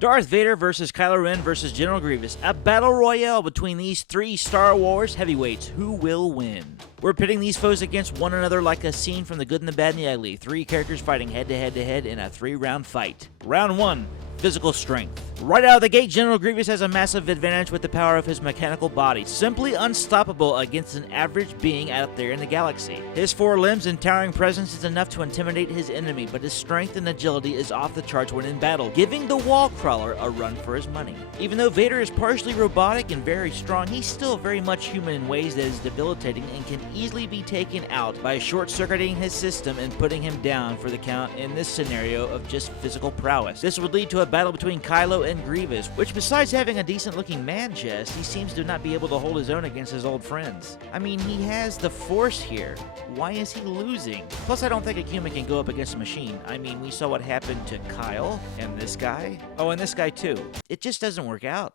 Darth Vader versus Kylo Ren versus General Grievous. A battle royale between these three Star Wars heavyweights. Who will win? We're pitting these foes against one another like a scene from The Good and the Bad and the Ugly. Three characters fighting head to head in a 3-round fight. Round 1. Physical strength. Right out of the gate, General Grievous has a massive advantage with the power of his mechanical body, simply unstoppable against an average being out there in the galaxy. His 4 limbs and towering presence is enough to intimidate his enemy, but his strength and agility is off the charts when in battle, giving the wall crawler a run for his money. Even though Vader is partially robotic and very strong, he's still very much human in ways that is debilitating and can easily be taken out by short-circuiting his system and putting him down for the count in this scenario of just physical prowess. This would lead to a battle between Kylo and Grievous, which besides having a decent looking man chest, he seems to not be able to hold his own against his old friends. I mean, he has the Force here. Why is he losing? Plus, I don't think a human can go up against a machine. I mean, we saw what happened to Kyle and this guy. Oh, and this guy too. It just doesn't work out.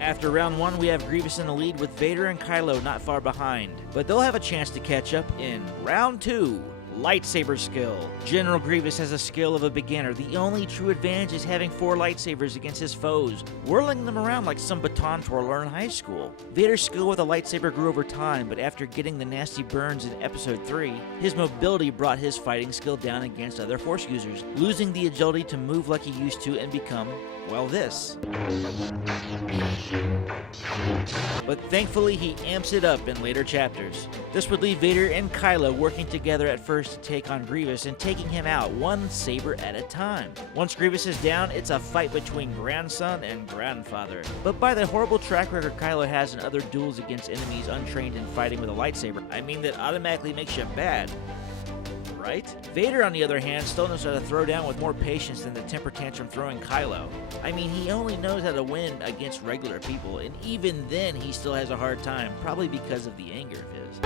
After round 1, we have Grievous in the lead with Vader and Kylo not far behind, but they'll have a chance to catch up in round 2. Lightsaber skill. General Grievous has a skill of a beginner. The only true advantage is having 4 lightsabers against his foes, whirling them around like some baton twirler in high school. Vader's skill with a lightsaber grew over time, but after getting the nasty burns in episode 3, his mobility brought his fighting skill down against other Force users, losing the agility to move like he used to and become, well, this. But thankfully, he amps it up in later chapters. This would leave Vader and Kylo working together at first to take on Grievous and taking him out one saber at a time. Once Grievous is down, it's a fight between grandson and grandfather. But by the horrible track record Kylo has in other duels against enemies untrained in fighting with a lightsaber, I mean that automatically makes you bad. Right? Vader, on the other hand, still knows how to throw down with more patience than the temper tantrum throwing Kylo. I mean, he only knows how to win against regular people, and even then he still has a hard time, probably because of the anger of his.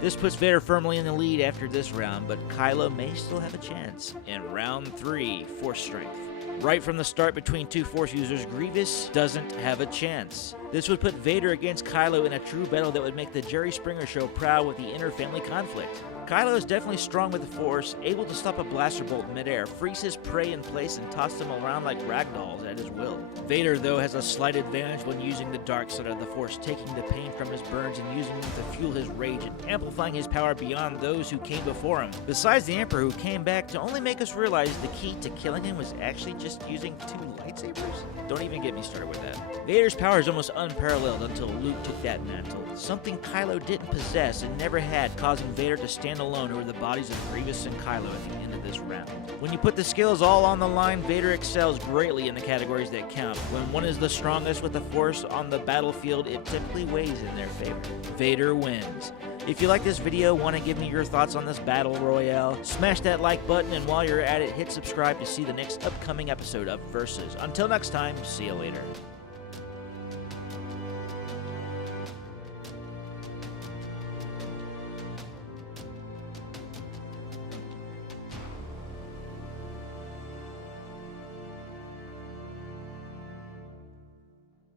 This puts Vader firmly in the lead after this round, but Kylo may still have a chance in round 3, Force Strength. Right from the start between 2 Force users, Grievous doesn't have a chance. This would put Vader against Kylo in a true battle that would make the Jerry Springer Show proud with the inter-family conflict. Kylo is definitely strong with the Force, able to stop a blaster bolt midair, freeze his prey in place, and toss them around like ragdolls at his will. Vader, though, has a slight advantage when using the dark side of the Force, taking the pain from his burns and using them to fuel his rage and amplifying his power beyond those who came before him. Besides the Emperor, who came back to only make us realize the key to killing him was actually just using 2 lightsabers? Don't even get me started with that. Vader's power is almost unparalleled until Luke took that mantle, something Kylo didn't possess and never had, causing Vader to stand alone over the bodies of Grievous and Kylo at the end of this round. When you put the skills all on the line, Vader excels greatly in the categories that count. When one is the strongest with the Force on the battlefield, it typically weighs in their favor. Vader wins. If you like this video, want to give me your thoughts on this Battle Royale, smash that like button, and while you're at it, hit subscribe to see the next upcoming episode of Versus. Until next time, see you later.